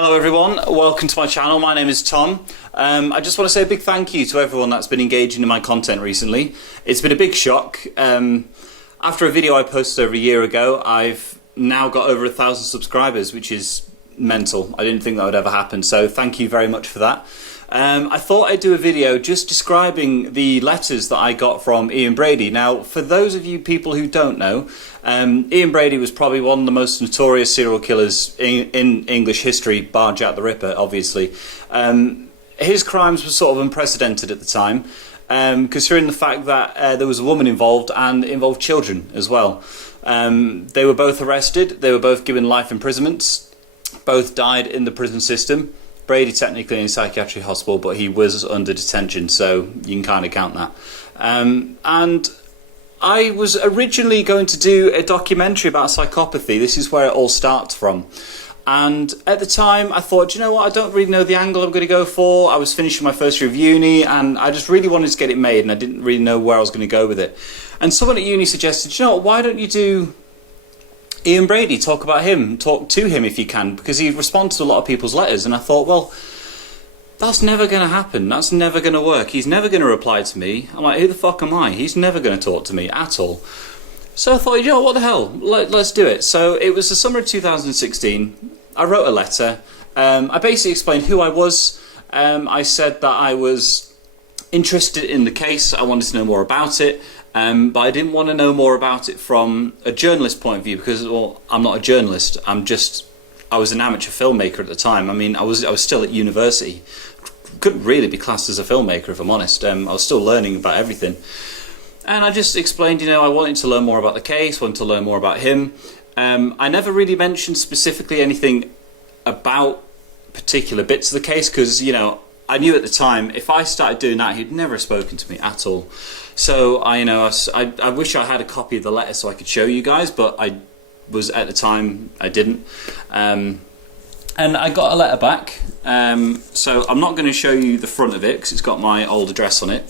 Hello everyone, welcome to my channel. My name is Tom. I just want to say a big thank you to everyone that's been engaging in my content recently. It's been a big shock. After a video I posted over a year ago, I've now got over 1,000 subscribers, which is mental. I didn't think that would ever happen, so thank you very much for that. I thought I'd do a video just describing the letters that I got from Ian Brady. Now, for those of you people who don't know, Ian Brady was probably one of the most notorious serial killers in English history, bar Jack the Ripper, obviously. His crimes were sort of unprecedented at the time, considering the fact that there was a woman involved and it involved children as well. They were both arrested, they were both given life imprisonments, both died in the prison system. Brady technically in a psychiatric hospital, but he was under detention, so you can kind of count that. And I was originally going to do a documentary about psychopathy. This is where it all starts from. And at the time, I thought, you know what, I don't really know the angle I'm going to go for. I was finishing my first year of uni, and I just really wanted to get it made, and I didn't really know where I was going to go with it. And someone at uni suggested, you know what, why don't you do Ian Brady, talk about him, talk to him if you can, because he responds to a lot of people's letters. And I thought, well, that's never going to happen, that's never going to work, he's never going to reply to me. I'm like, who the fuck am I? He's never going to talk to me at all. So I thought, you know what the hell, let's do it. So it was the summer of 2016, I wrote a letter, I basically explained who I was. I said that I was interested in the case, I wanted to know more about it. But I didn't want to know more about it from a journalist point of view because, well, I'm not a journalist. I was an amateur filmmaker at the time. I mean, I was still at university. Couldn't really be classed as a filmmaker, if I'm honest. I was still learning about everything. And I just explained, you know, I wanted to learn more about the case, wanted to learn more about him. I never really mentioned specifically anything about particular bits of the case because, you know, I knew at the time if I started doing that, he'd never have spoken to me at all. So I wish I had a copy of the letter so I could show you guys, but I was at the time I didn't. And I got a letter back. So I'm not going to show you the front of it because it's got my old address on it.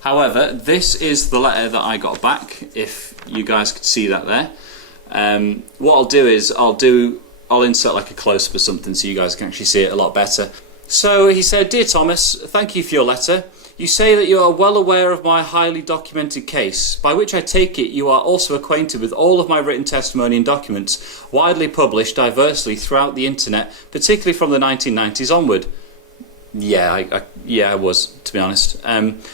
However, this is the letter that I got back. If you guys could see that there. What I'll do is I'll insert like a close-up or something so you guys can actually see it a lot better. So he said, "Dear Thomas, thank you for your letter. You say that you are well aware of my highly documented case, by which I take it you are also acquainted with all of my written testimony and documents, widely published diversely throughout the internet, particularly from the 1990s onward." Yeah, I was, to be honest.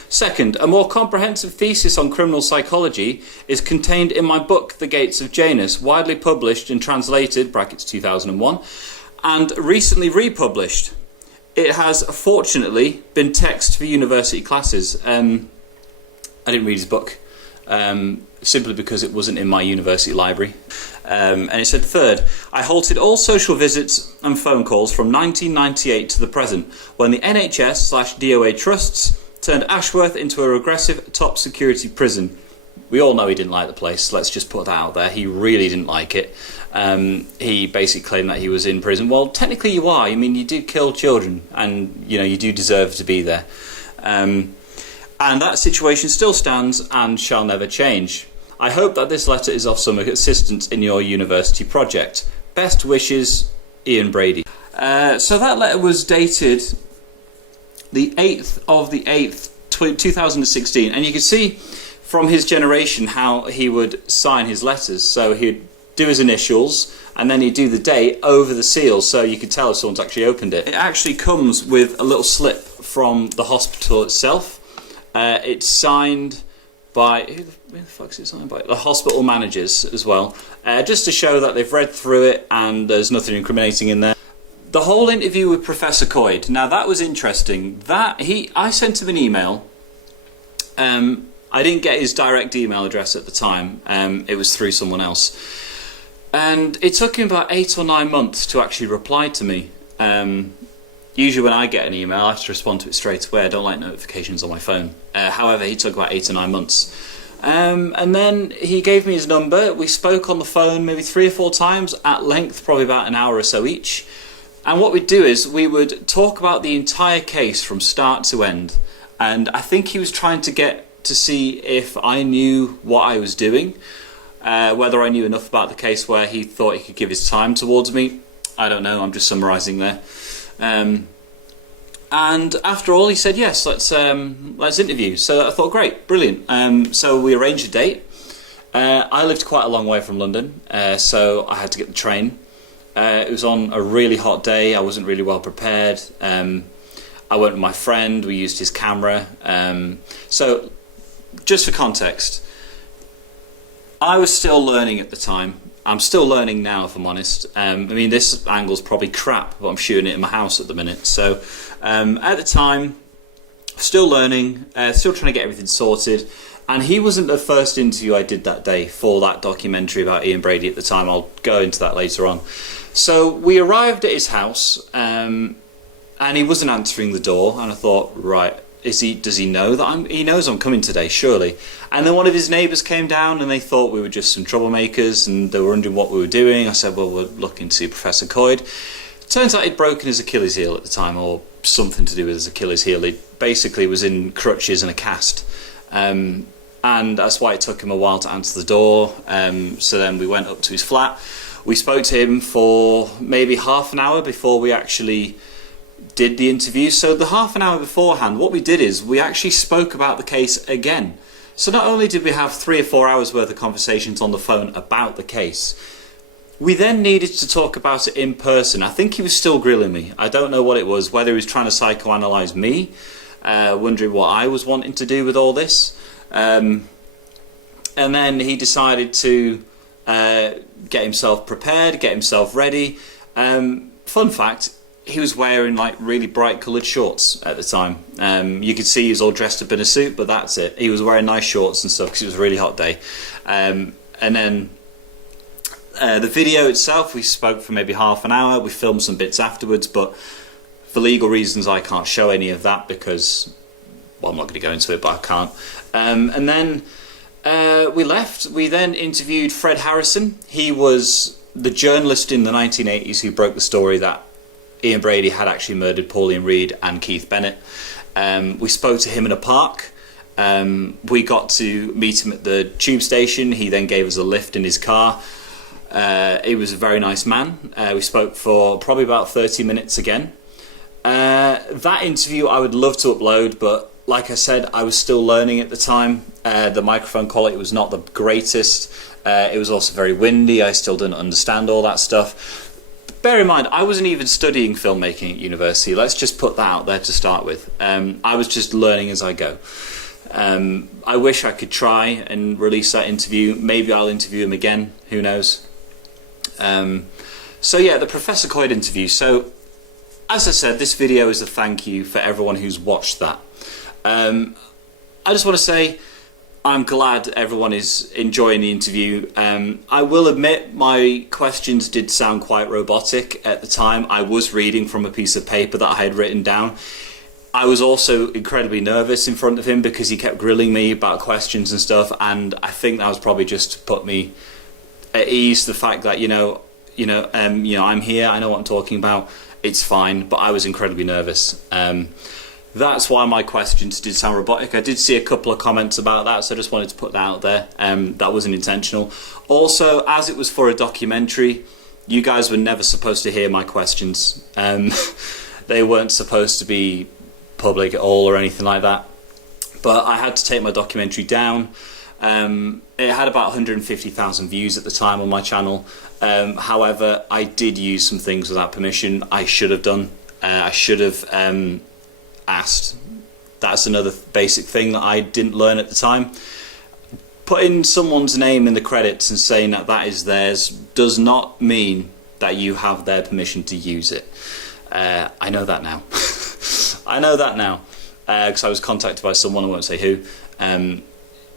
Second, a more comprehensive thesis on criminal psychology is contained in my book, The Gates of Janus, widely published and translated, brackets 2001, and recently republished. It has, fortunately, been text for university classes. I didn't read his book, simply because it wasn't in my university library. And it said, third, I halted all social visits and phone calls from 1998 to the present, when the NHS/DOA trusts turned Ashworth into a regressive top security prison. We all know he didn't like the place, let's just put that out there. He really didn't like it. He basically claimed that he was in prison. Well, technically you are. I mean, you did kill children, and you know you do deserve to be there. And that situation still stands and shall never change. I hope that this letter is of some assistance in your university project. Best wishes, Ian Brady. So that letter was dated the 8th of the 8th, 2016, and you can see from his generation how he would sign his letters. So he'd do his initials and then he'd do the date over the seal so you could tell if someone's actually opened it. It actually comes with a little slip from the hospital itself. It's signed by, who the fuck's it signed by? The hospital managers as well, just to show that they've read through it and there's nothing incriminating in there. The whole interview with Professor Coy, now that was interesting. I sent him an email. I didn't get his direct email address at the time. It was through someone else. And it took him about 8 or 9 months to actually reply to me. Usually when I get an email, I have to respond to it straight away. I don't like notifications on my phone. However, he took about 8 or 9 months. And then he gave me his number. We spoke on the phone maybe 3 or 4 times at length, probably about an hour or so each. And what we'd do is we would talk about the entire case from start to end. And I think he was trying to get to see if I knew what I was doing, whether I knew enough about the case where he thought he could give his time towards me. I don't know, I'm just summarising there. And after all, he said, yes, let's interview. So I thought, great, brilliant. So we arranged a date. I lived quite a long way from London, so I had to get the train. It was on a really hot day. I wasn't really well prepared. I went with my friend. We used his camera. So just for context, I was still learning at the time. I'm still learning now, if I'm honest. I mean, this angle's probably crap, but I'm shooting it in my house at the minute. So at the time, still learning, still trying to get everything sorted. And he wasn't the first interview I did that day for that documentary about Ian Brady at the time. I'll go into that later on. So we arrived at his house, and he wasn't answering the door. And I thought, right, does he know that he knows I'm coming today, surely? And then one of his neighbours came down and they thought we were just some troublemakers and they were wondering what we were doing. I said, well, we're looking to see Professor Coy. Turns out he'd broken his Achilles heel at the time, or something to do with his Achilles heel. He basically was in crutches and a cast. And that's why it took him a while to answer the door. So then we went up to his flat. We spoke to him for maybe half an hour before we actually did the interview. So the half an hour beforehand, what we did is we actually spoke about the case again. So not only did we have 3 or 4 hours worth of conversations on the phone about the case, we then needed to talk about it in person. I think he was still grilling me. I don't know what it was, whether he was trying to psychoanalyse me, wondering what I was wanting to do with all this. And then he decided to get himself prepared, get himself ready. Fun fact, he was wearing like really bright coloured shorts at the time. You could see he was all dressed up in a suit, but that's it. He was wearing nice shorts and stuff because it was a really hot day. And then the video itself, we spoke for maybe half an hour. We filmed some bits afterwards, but for legal reasons I can't show any of that because, well, I'm not going to go into it, but I can't. And then we left. We then interviewed Fred Harrison. He was the journalist in the 1980s who broke the story that Ian Brady had actually murdered Pauline Reed and Keith Bennett. We spoke to him in a park. We got to meet him at the tube station. He then gave us a lift in his car. He was a very nice man. We spoke for probably about 30 minutes again. That interview I would love to upload, but like I said, I was still learning at the time. The microphone quality was not the greatest. It was also very windy. I still didn't understand all that stuff. Bear in mind, I wasn't even studying filmmaking at university. Let's just put that out there to start with. I was just learning as I go. I wish I could try and release that interview. Maybe I'll interview him again. Who knows? So yeah, the Professor Coy interview. So, as I said, this video is a thank you for everyone who's watched that. I just want to say I'm glad everyone is enjoying the interview. I will admit my questions did sound quite robotic at the time. I was reading from a piece of paper that I had written down. I was also incredibly nervous in front of him because he kept grilling me about questions and stuff, and I think that was probably just to put me at ease, the fact that I'm here, I know what I'm talking about, it's fine, but I was incredibly nervous. That's why my questions did sound robotic. I did see a couple of comments about that, so I just wanted to put that out there. That wasn't intentional. Also, as it was for a documentary, you guys were never supposed to hear my questions. They weren't supposed to be public at all or anything like that. But I had to take my documentary down. It had about 150,000 views at the time on my channel. However, I did use some things without permission. I should have done. I should have asked. That's another basic thing that I didn't learn at the time. Putting someone's name in the credits and saying that that is theirs does not mean that you have their permission to use it. I know that now. I know that now because I was contacted by someone, I won't say who.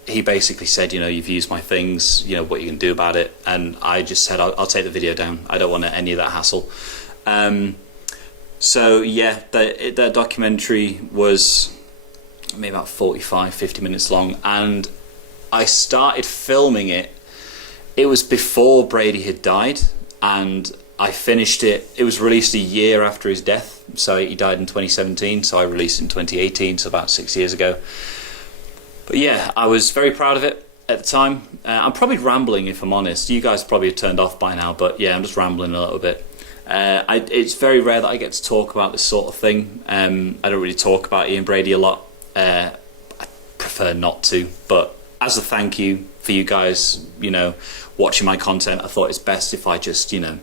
He basically said, you've used my things, what you can do about it, and I just said I'll take the video down. I don't want any of that hassle. So yeah, that documentary was maybe about 45-50 minutes long, and I started filming it. It was before Brady had died, and I finished it. It was released a year after his death, so he died in 2017, so I released it in 2018, so about 6 years ago. But yeah, I was very proud of it at the time. I'm probably rambling if I'm honest. You guys probably have turned off by now, but yeah, I'm just rambling a little bit. It's very rare that I get to talk about this sort of thing. I don't really talk about Ian Brady a lot. I prefer not to, but as a thank you for you guys, you know, watching my content, I thought it's best if I just, you know,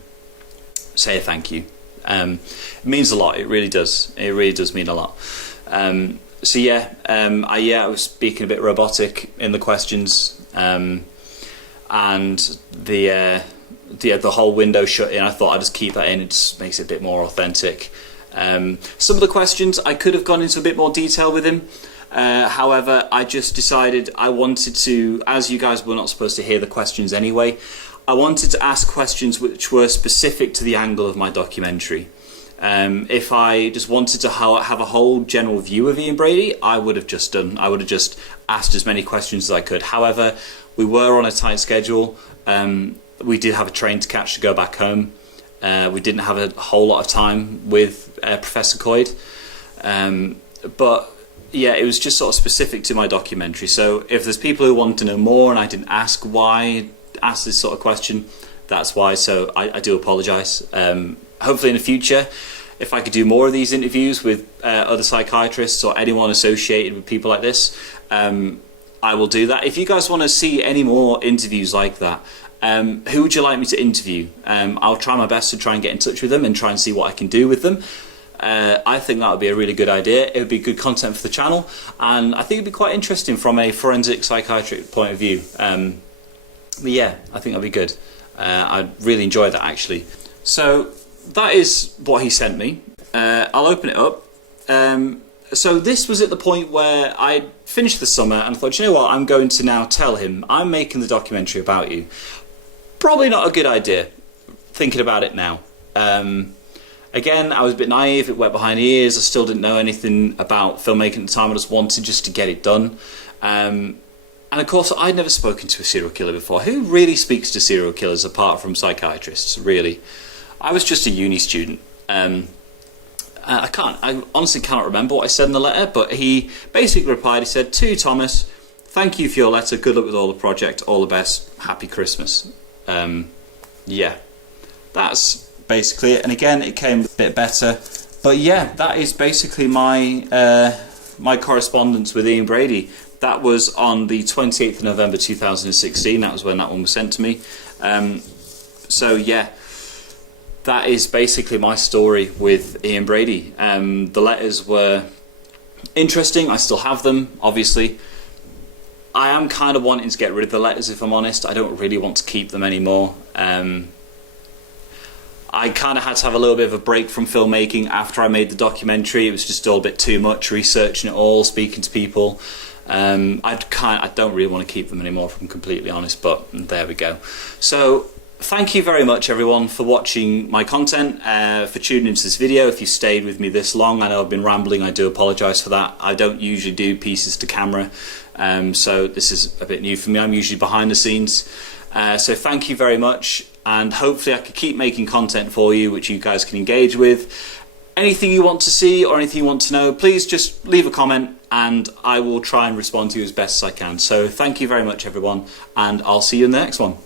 say a thank you. It means a lot. It really does. It really does mean a lot. So yeah, I was speaking a bit robotic in the questions, and the whole window shut in. I thought I'd just keep that in. It just makes it a bit more authentic. Some of the questions I could have gone into a bit more detail with him. However, I just decided I wanted to, as you guys were not supposed to hear the questions anyway, I wanted to ask questions which were specific to the angle of my documentary. If I just wanted to have a whole general view of Ian Brady, I would have just asked as many questions as I could. However, we were on a tight schedule. We did have a train to catch to go back home. We didn't have a whole lot of time with Professor Coy. But yeah, it was just sort of specific to my documentary. So if there's people who want to know more and I didn't ask why, ask this sort of question, that's why. So I do apologise. Hopefully in the future, if I could do more of these interviews with other psychiatrists or anyone associated with people like this, I will do that. If you guys want to see any more interviews like that, who would you like me to interview? I'll try my best to try and get in touch with them and try and see what I can do with them. I think that would be a really good idea. It would be good content for the channel, and I think it'd be quite interesting from a forensic psychiatric point of view. But yeah, I think that'd be good. I'd really enjoy that actually. So that is what he sent me. I'll open it up. So this was at the point where I finished the summer and I thought, you know what, I'm going to now tell him I'm making the documentary about you. Probably not a good idea, thinking about it now. Again, I was a bit naive, it went behind the ears, I still didn't know anything about filmmaking at the time, I just wanted to get it done. And of course, I'd never spoken to a serial killer before. Who really speaks to serial killers apart from psychiatrists, really? I was just a uni student. I honestly cannot remember what I said in the letter, but he basically replied, he said, "To Thomas, thank you for your letter, good luck with all the project, all the best, happy Christmas." Yeah, that's basically it. And again, it came a bit better. But yeah, that is basically my my correspondence with Ian Brady. That was on the 28th of November 2016, that was when that one was sent to me. So yeah, that is basically my story with Ian Brady. The letters were interesting, I still have them, obviously. I am kind of wanting to get rid of the letters, if I'm honest. I don't really want to keep them anymore. I kind of had to have a little bit of a break from filmmaking after I made the documentary. It was just all a bit too much, researching it all, speaking to people. I don't really want to keep them anymore, if I'm completely honest, but there we go. So thank you very much everyone for watching my content, for tuning into this video. If you stayed with me this long, I know I've been rambling, I do apologise for that. I don't usually do pieces to camera, so this is a bit new for me. I'm usually behind the scenes. So thank you very much, and hopefully I can keep making content for you which you guys can engage with. Anything you want to see or anything you want to know, please just leave a comment and I will try and respond to you as best as I can. So thank you very much everyone, and I'll see you in the next one.